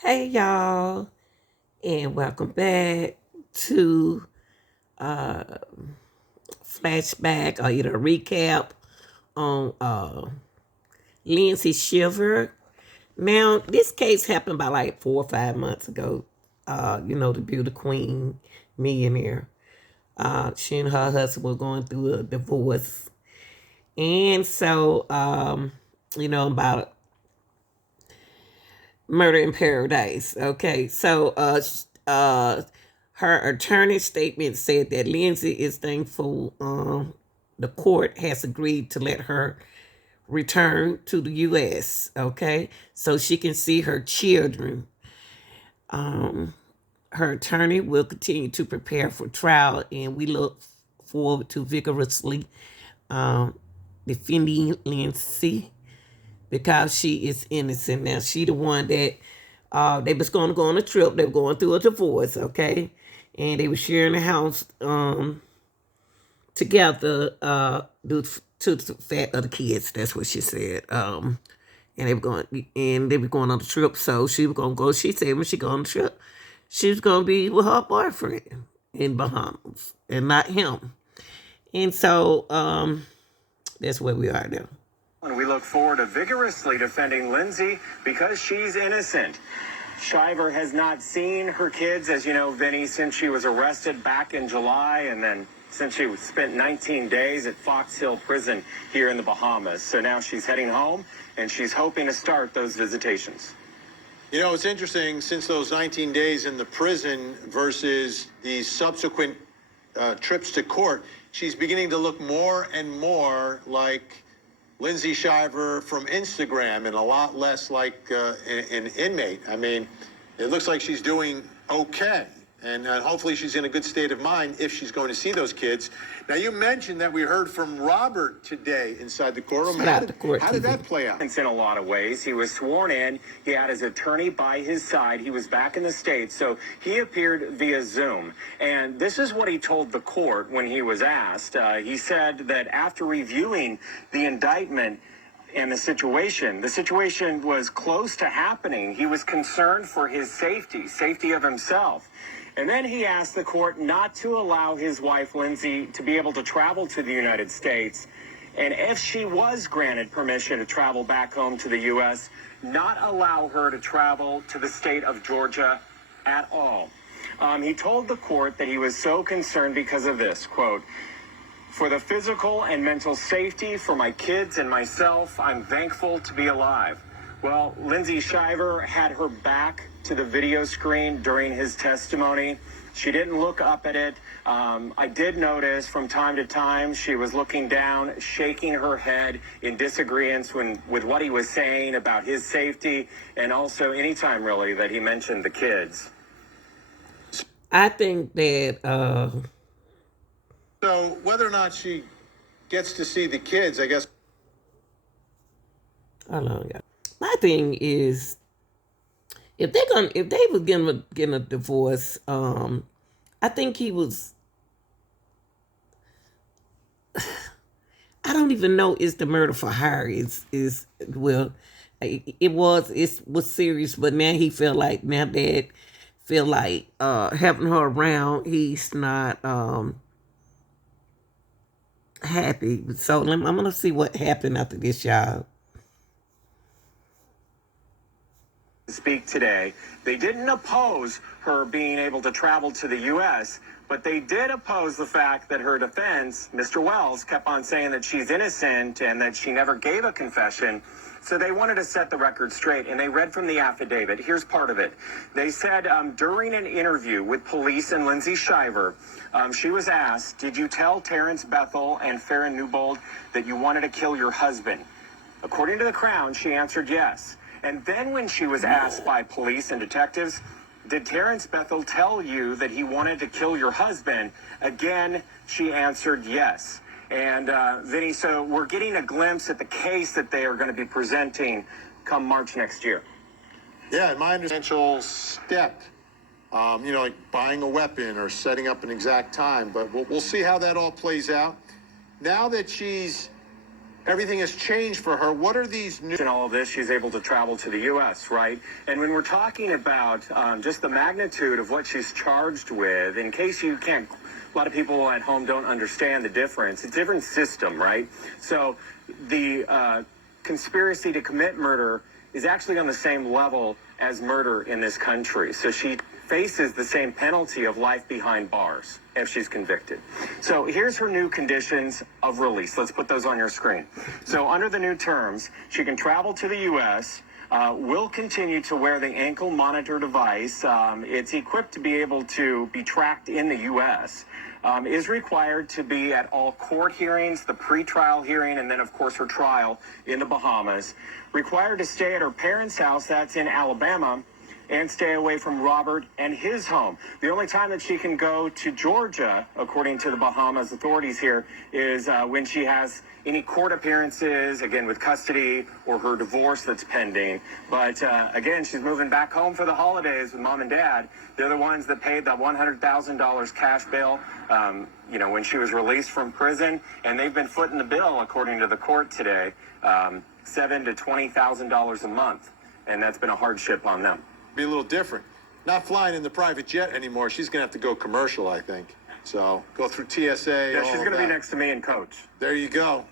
Hey y'all, and welcome back to uh flashback or either a recap on Lindsey Shiver. Now, this case happened about like 4 or 5 months ago. The beauty queen millionaire. She and her husband were going through a divorce. And so about Murder in Paradise. Okay, so her attorney statement said that Lindsey is thankful the court has agreed to let her return to the U.S. Okay, so she can see her children. Her attorney will continue to prepare for trial, and we look forward to vigorously defending Lindsey because she is innocent. Now, she the one that they was going to go on a trip. They were going through a divorce, okay? And they were sharing a house together due to the fact of the kids. That's what she said. And they were going on the trip. So she was going to go. She said when she go on the trip, she was going to be with her boyfriend in Bahamas and not him. And so that's where we are now. And we look forward to vigorously defending Lindsey because she's innocent. Shiver has not seen her kids, as you know, Vinny, since she was arrested back in July, and then since she spent 19 days at Fox Hill Prison here in the Bahamas. So now she's heading home, and she's hoping to start those visitations. You know, it's interesting, since those 19 days in the prison versus the subsequent trips to court, she's beginning to look more and more like Lindsey Shiver from Instagram and a lot less like an inmate. I mean, it looks like she's doing okay. And hopefully she's in a good state of mind if she's going to see those kids. Now, you mentioned that we heard from Robert today inside the courtroom. How did that play out? In a lot of ways. He was sworn in. He had his attorney by his side. He was back in the States, so he appeared via Zoom. And this is what he told the court when he was asked. He said that after reviewing the indictment and the situation was close to happening. He was concerned for his safety of himself. And then he asked the court not to allow his wife, Lindsey, to be able to travel to the United States. And if she was granted permission to travel back home to the U.S., not allow her to travel to the state of Georgia at all. He told the court that he was so concerned because of this, quote, "For the physical and mental safety for my kids and myself, I'm thankful to be alive." Well, Lindsey Shiver had her back to the video screen during his testimony. She didn't look up at it. I did notice from time to time she was looking down, shaking her head in disagreement with what he was saying about his safety, and also anytime really that he mentioned the kids. I think that So whether or not she gets to see the kids, I guess. hold on, y'all. My thing is, if they was getting a divorce, I think he was. I don't even know it's the murder for hire. It was serious, but now he feel like having her around, he's not happy. So I'm gonna see what happened after this, y'all. Speak today. They didn't oppose her being able to travel to the U.S., but they did oppose the fact that her defense, Mr. Wells, kept on saying that she's innocent and that she never gave a confession. So they wanted to set the record straight, and they read from the affidavit. Here's part of it. They said during an interview with police and Lindsey Shiver, she was asked, "Did you tell Terrance, Bethel, and Faron Newbold that you wanted to kill your husband?" According to the Crown, she answered yes. And then when she was asked by police and detectives, "Did Terrance Bethel tell you that he wanted to kill your husband?" Again, she answered yes. And Vinny, so we're getting a glimpse at the case that they are going to be presenting come March next year. Yeah, in my essential step, like buying a weapon or setting up an exact time. But we'll see how that all plays out. Now that she's everything has changed for her. What are these new... In all of this, she's able to travel to the U.S., right? And when we're talking about just the magnitude of what she's charged with, in case you can't, a lot of people at home don't understand the difference. It's a different system, right? So the conspiracy to commit murder is actually on the same level as murder in this country. So she faces the same penalty of life behind bars if she's convicted. So here's her new conditions of release. Let's put those on your screen. So under the new terms, she can travel to the U.S., will continue to wear the ankle monitor device. It's equipped to be able to be tracked in the U.S., is required to be at all court hearings, the pretrial hearing, and then, of course, her trial in the Bahamas. Required to stay at her parents' house, that's in Alabama, and stay away from Robert and his home. The only time that she can go to Georgia, according to the Bahamas authorities here, is when she has any court appearances, again, with custody or her divorce that's pending. But again, she's moving back home for the holidays with mom and dad. They're the ones that paid that $100,000 cash bail, you know, when she was released from prison. And they've been footing the bill, according to the court today, $7,000 to $20,000 a month. And that's been a hardship on them. Be a little different. Not flying in the private jet anymore. She's going to have to go commercial, I think. So go through TSA. Yeah, she's going to be next to me and Coach. There you go.